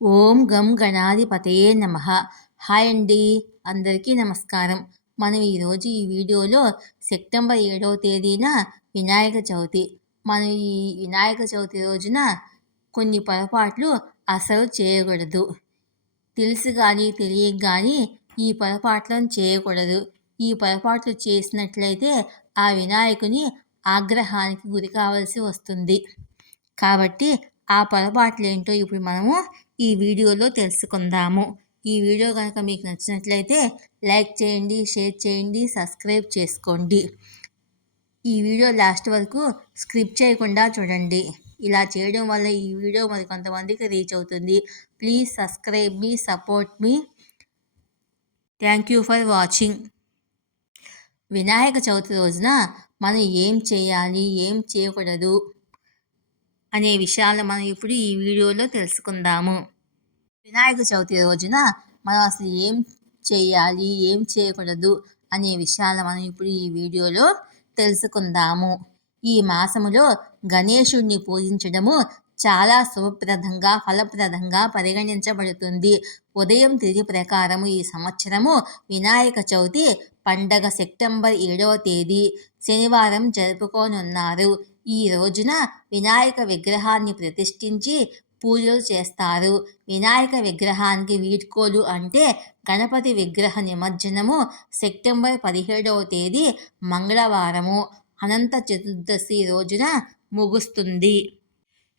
ఓం గం గణాధిపతయే నమః. హాయ్ అండి, అందరికీ నమస్కారం. మనం ఈరోజు ఈ వీడియోలో సెప్టెంబర్ 7వ తేదీన వినాయక చవితి. మనం ఈ వినాయక చవితి రోజున కొన్ని పొరపాట్లు అసలు చేయకూడదు. తెలుసు కానీ తెలియక కానీ ఈ పొరపాట్లను చేయకూడదు. ఈ పొరపాట్లు చేసినట్లయితే ఆ వినాయకుని ఆగ్రహానికి గురి కావాల్సి వస్తుంది. కాబట్టి ఆ పొరపాట్లేంటో ఇప్పుడు మనము ఈ వీడియోలో తెలుసుకుందాము. ఈ వీడియో కనుక మీకు నచ్చినట్లయితే లైక్ చేయండి, షేర్ చేయండి, సబ్స్క్రైబ్ చేసుకోండి. ఈ వీడియో లాస్ట్ వరకు స్కిప్ చేయకుండా చూడండి. ఇలా చేయడం వల్ల ఈ వీడియో మరి కొంతమందికి రీచ్ అవుతుంది. Please subscribe me, support me. Thank you for watching. Vinayaka Chavithi రోజున మనం ఏం చేయాలి, ఏం చేయకూడదు అనే విషయాలు మనం ఇప్పుడు ఈ వీడియోలో తెలుసుకుందాము. వినాయక చవితి రోజున మనం అసలు ఏం చేయాలి, ఏం చేయకూడదు అనే విషయాలు మనం ఇప్పుడు ఈ వీడియోలో తెలుసుకుందాము. ఈ మాసములో గణేశుడిని పూజించడము చాలా శుభప్రదంగా, ఫలప్రదంగా పరిగణించబడుతుంది. ఉదయం తిథి ప్రకారము ఈ సంవత్సరము వినాయక చవితి పండగ సెప్టెంబర్ 7వ తేదీ శనివారం జరుపుకోనున్నారు. ఈ రోజున వినాయక విగ్రహాన్ని ప్రతిష్ఠించి పూజలు చేస్తారు. వినాయక విగ్రహానికి వీడ్కోలు అంటే గణపతి విగ్రహ నిమజ్జనము సెప్టెంబర్ 17వ తేదీ మంగళవారము అనంత చతుర్దశి రోజున ముగుస్తుంది.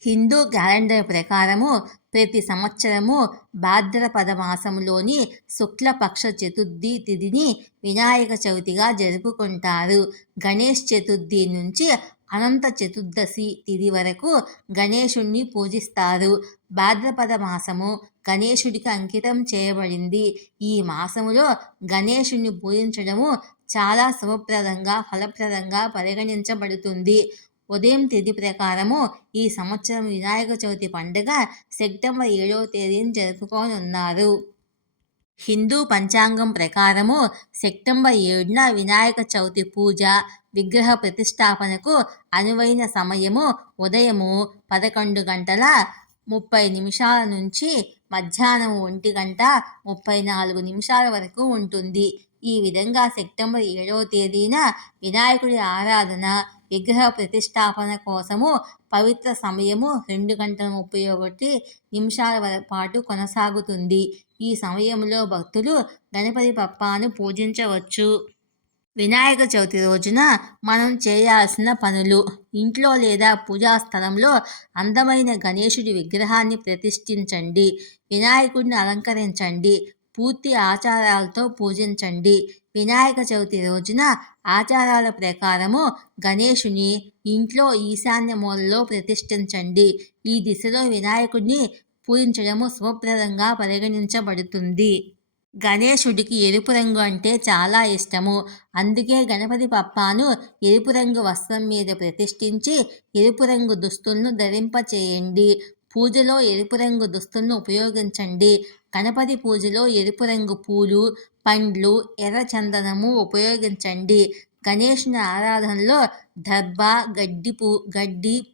హిందూ క్యాలెండర్ ప్రకారము ప్రతి సంవత్సరము భాద్రపద మాసంలోని శుక్లపక్ష చతుర్థి తిథిని వినాయక చవితిగా జరుపుకుంటారు. గణేష్ చతుర్థి నుంచి అనంత చతుర్దశి తిథి వరకు గణేశుణ్ణి పూజిస్తారు. భాద్రపద మాసము గణేశుడికి అంకితం చేయబడింది. ఈ మాసములో గణేశుణ్ణి పూజించడము చాలా శుభప్రదంగా, ఫలప్రదంగా పరిగణించబడుతుంది. ఉదయం తిథి ప్రకారము ఈ సంవత్సరం వినాయక చవితి పండుగ సెప్టెంబర్ 7వ తేదీన జరుపుకోనున్నారు. హిందూ పంచాంగం ప్రకారము సెప్టెంబర్ 7న వినాయక చవితి పూజ, విగ్రహ ప్రతిష్టాపనకు అనువైన సమయము ఉదయము 11:30 నుంచి మధ్యాహ్నం 1:34 వరకు ఉంటుంది. ఈ విధంగా సెప్టెంబర్ 7వ తేదీన వినాయకుడి ఆరాధన, విగ్రహ ప్రతిష్టాపన కోసము పవిత్ర సమయము 2:31 పాటు కొనసాగుతుంది. ఈ సమయంలో భక్తులు గణపతి బప్పాను పూజించవచ్చు. వినాయక చవితి రోజున మనం చేయాల్సిన పనులు: ఇంట్లో లేదా పూజా స్థలంలో అందమైన గణేశుడి విగ్రహాన్ని ప్రతిష్ఠించండి. వినాయకుడిని అలంకరించండి. పూర్తి ఆచారాలతో పూజించండి. వినాయక చవితి రోజున ఆచారాల ప్రకారము గణేశుని ఇంట్లో ఈశాన్య మూలలో ప్రతిష్ఠించండి. ఈ దిశలో వినాయకుడిని పూజించడము శుభప్రదంగా పరిగణించబడుతుంది. గణేశుడికి ఎరుపు రంగు అంటే చాలా ఇష్టము. అందుకే గణపతి బప్పాను ఎరుపు రంగు వస్త్రం మీద ప్రతిష్ఠించి ఎరుపు రంగు దుస్తులను ధరింపచేయండి. పూజలో ఎరుపు రంగు దుస్తులను ఉపయోగించండి. గణపతి పూజలో ఎరుపు రంగు పూలు, పండ్లు, ఎర్ర చందనము ఉపయోగించండి. గణేశుని ఆరాధనలో దర్భ, గడ్డి,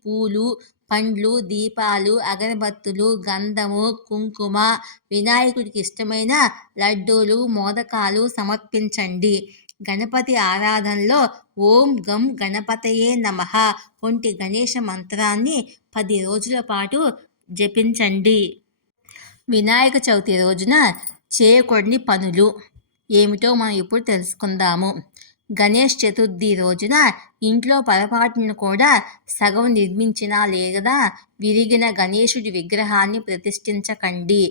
పూలు, పండ్లు, దీపాలు, అగరబత్తులు, గంధము, కుంకుమ, వినాయకుడికి ఇష్టమైన లడ్డూలు, మోదకాలు సమర్పించండి. గణపతి ఆరాధనలో ఓం గం గణపతయే నమః వంటి గణేశ మంత్రాన్ని 10 రోజుల పాటు జపించండి. వినాయక చవితి రోజున చేయకూడని పనులు ఏమిటో మనం ఇప్పుడు తెలుసుకుందాము. గణేష్ చతుర్థి రోజున ఇంట్లో పొరపాటును కూడా సగం నిర్మించిన లేదా విరిగిన గణేశుడి విగ్రహాన్ని ప్రతిష్ఠించకండి,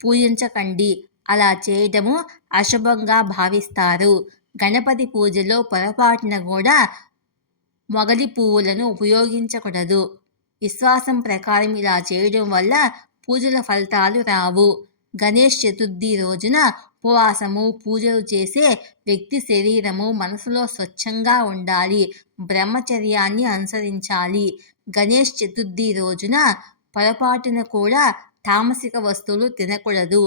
పూజించకండి. అలా చేయడము అశుభంగా భావిస్తారు. గణపతి పూజలో పొరపాటున కూడా మొగలి పువ్వులను ఉపయోగించకూడదు. విశ్వాసం ప్రకారం ఇలా చేయడం వల్ల పూజల ఫలితాలు రావు. గణేష్ చతుర్థి రోజున ఉపవాసము, పూజలు చేసే వ్యక్తి శరీరము, మనసులో స్వచ్ఛంగా ఉండాలి. బ్రహ్మచర్యాన్ని అనుసరించాలి. గణేష్ చతుర్థి రోజున పొరపాటున కూడా తామసిక వస్తువులు తినకూడదు.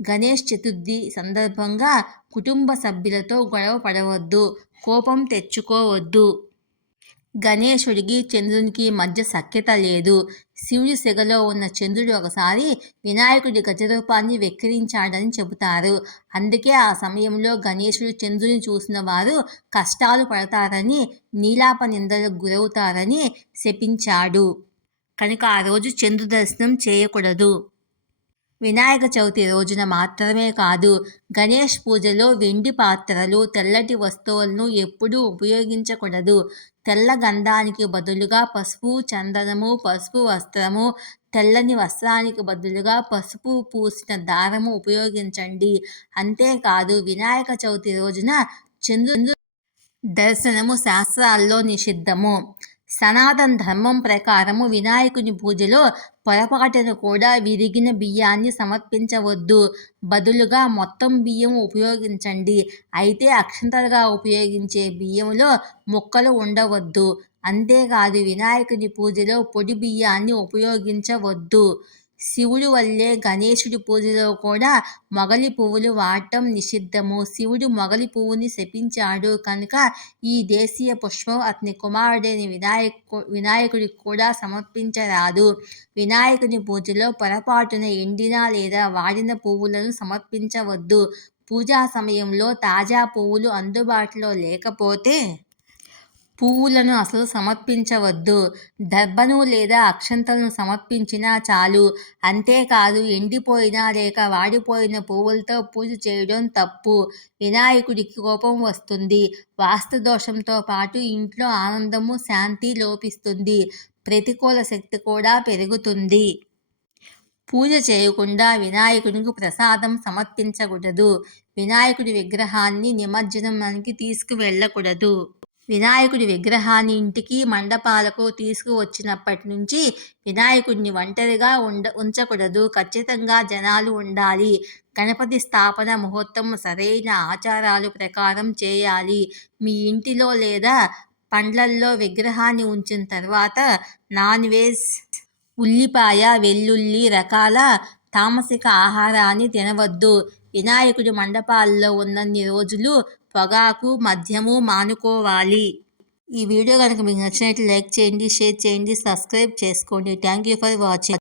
గణేష్ చతుర్థి సందర్భంగా కుటుంబ సభ్యులతో గొడవ పడవద్దు, కోపం తెచ్చుకోవద్దు. గణేశుడికి చంద్రునికి మధ్య సఖ్యత లేదు. శివుడి సెగలో ఉన్న చంద్రుడు ఒకసారి వినాయకుడి గజరూపాన్ని వెక్కిరించాడని చెబుతారు. అందుకే ఆ సమయంలో గణేశుడు చంద్రుని చూసిన వారు కష్టాలు పడతారని, నీలాప నిందలకు గురవుతారని శపించాడు. కనుక ఆ రోజు చంద్రు దర్శనం చేయకూడదు. వినాయక చవితి రోజున మాత్రమే కాదు, గణేష్ పూజలో వెండి పాత్రలు, తెల్లటి వస్తువులను ఎప్పుడూ ఉపయోగించకూడదు. తెల్ల గంధానికి బదులుగా పసుపు, చందనము, పసుపు వస్త్రము, తెల్లని వస్త్రానికి బదులుగా పసుపు పూసిన దారము ఉపయోగించండి. అంతేకాదు, వినాయక చవితి రోజున చంద్రు దర్శనము శాస్త్రాల్లో నిషిద్ధము. సనాతన ధర్మం ప్రకారము వినాయకుని పూజలో పొరపాటున కూడా విరిగిన బియ్యాన్ని సమర్పించవద్దు. బదులుగా మొత్తం బియ్యం ఉపయోగించండి. అయితే అక్షంతలుగా ఉపయోగించే బియ్యంలో ముక్కలు ఉండవద్దు. అంతేకాదు, వినాయకుని పూజలో పొడి బియ్యాన్ని ఉపయోగించవద్దు. శివుడు వల్లే గణేశుడి పూజలో కూడా మొగలి పువ్వులు వాడటం నిషిద్ధము. శివుడు మొగలి పువ్వుని శపించాడు కనుక ఈ దేశీయ పుష్పం అతని కుమారుడైన వినాయకుడికి కూడా సమర్పించరాదు. వినాయకుని పూజలో పొరపాటున ఎండిన లేదా వాడిన పువ్వులను సమర్పించవద్దు. పూజా సమయంలో తాజా పువ్వులు అందుబాటులో లేకపోతే పువ్వులను అసలు సమర్పించవద్దు. దర్భను లేదా అక్షంతలను సమర్పించినా చాలు. అంతేకాదు, ఎండిపోయిన లేక వాడిపోయిన పువ్వులతో పూజ చేయడం తప్పు. వినాయకుడికి కోపం వస్తుంది. వాస్తు దోషంతో పాటు ఇంట్లో ఆనందము, శాంతి లోపిస్తుంది. ప్రతికూల శక్తి కూడా పెరుగుతుంది. పూజ చేయకుండా వినాయకుడికి ప్రసాదం సమర్పించకూడదు. వినాయకుడి విగ్రహాన్ని నిమజ్జనానికి తీసుకువెళ్ళకూడదు. వినాయకుడి విగ్రహాన్ని ఇంటికి, మండపాలకు తీసుకువచ్చినప్పటి నుంచి వినాయకుడిని ఒంటరిగా ఉంచకూడదు. ఖచ్చితంగా జనాలు ఉండాలి. గణపతి స్థాపన ముహూర్తం సరైన ఆచారాలు ప్రకారం చేయాలి. మీ ఇంటిలో లేదా పండ్లల్లో విగ్రహాన్ని ఉంచిన తర్వాత నాన్ వెజ్, ఉల్లిపాయ, వెల్లుల్లి రకాల తామసిక ఆహారాన్ని తినవద్దు. వినాయకుడి మండపాల్లో ఉన్నన్ని రోజులు పొగాకు, మద్యము మానుకోవాలి. ఈ వీడియో కనుక మీకు నచ్చినట్లు లైక్ చేయండి, షేర్ చేయండి, సబ్స్క్రైబ్ చేసుకోండి. Thank you for watching.